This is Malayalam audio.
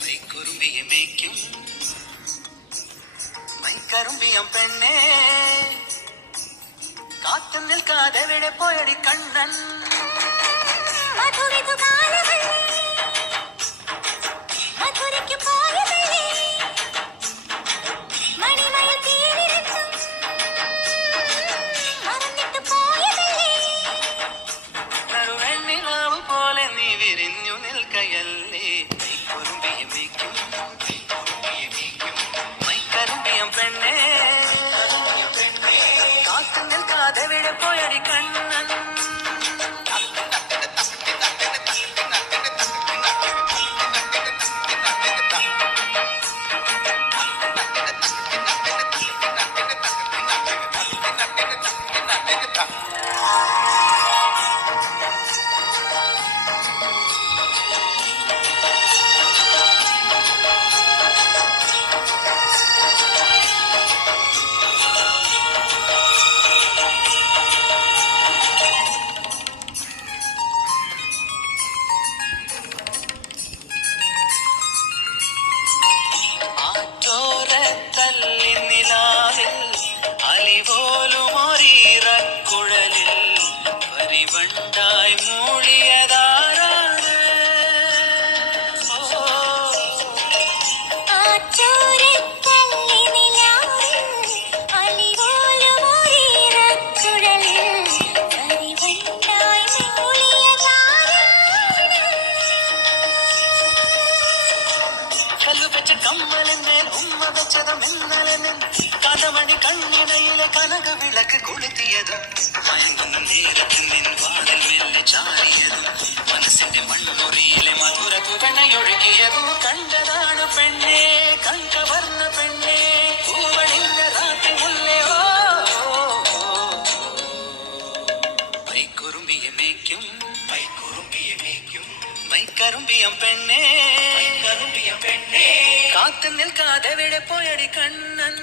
മൈക്കുറുമ്പിയെ മേയ്ക്കും മൈക്കറുമ്പിയം പെണ്ണേ കാത്തു നിൽക്കാതെ എവിടെ പോയടി കണ്ണൻ നറുവെണ്ണിലാവ് പോലെ നീ വിരിഞ്ഞു നിൽക്കയല്ലേ മൈക്കുറുമ്പിയെ മേയ്ക്കും മൈക്കറുമ്പിയം പെണ്ണേ കാത്തു നിൽക്കാതെ എവിടെ പോയടി കണ്ണൻ വണ്ടായി മൂളിയതാരാണ് കല്ലുവെച്ച കമ്മലിന്മേൽ ഉമ്മ വെച്ചതുമെന്നലെന്നിൽ കഥമണി കണ്ണിണയിലെ കനക വിളക്ക് കൊളുത്തിയതും മയങ്ങുന്ന നേരത്തിൽ നിൻ വാതിൽ മെല്ലെ ചാരിയതും മനസ്സിന്റെ മണ്ണുറിയിലെ മധുര കുകണയൊഴുകിയതും കണ്ടതാണ് പെണ്ണേ കൺകവർന്ന പെണ്ണേ പൂവണിഞ്ഞ രാത്രി മുല്ലേ മൈക്കുറുമ്പിയെ മേയ്ക്കും മൈക്കറുമ്പിയം പെണ്ണേ കാത്തു നിൽക്കാതെ എവിടെ പോയടി കണ്ണൻ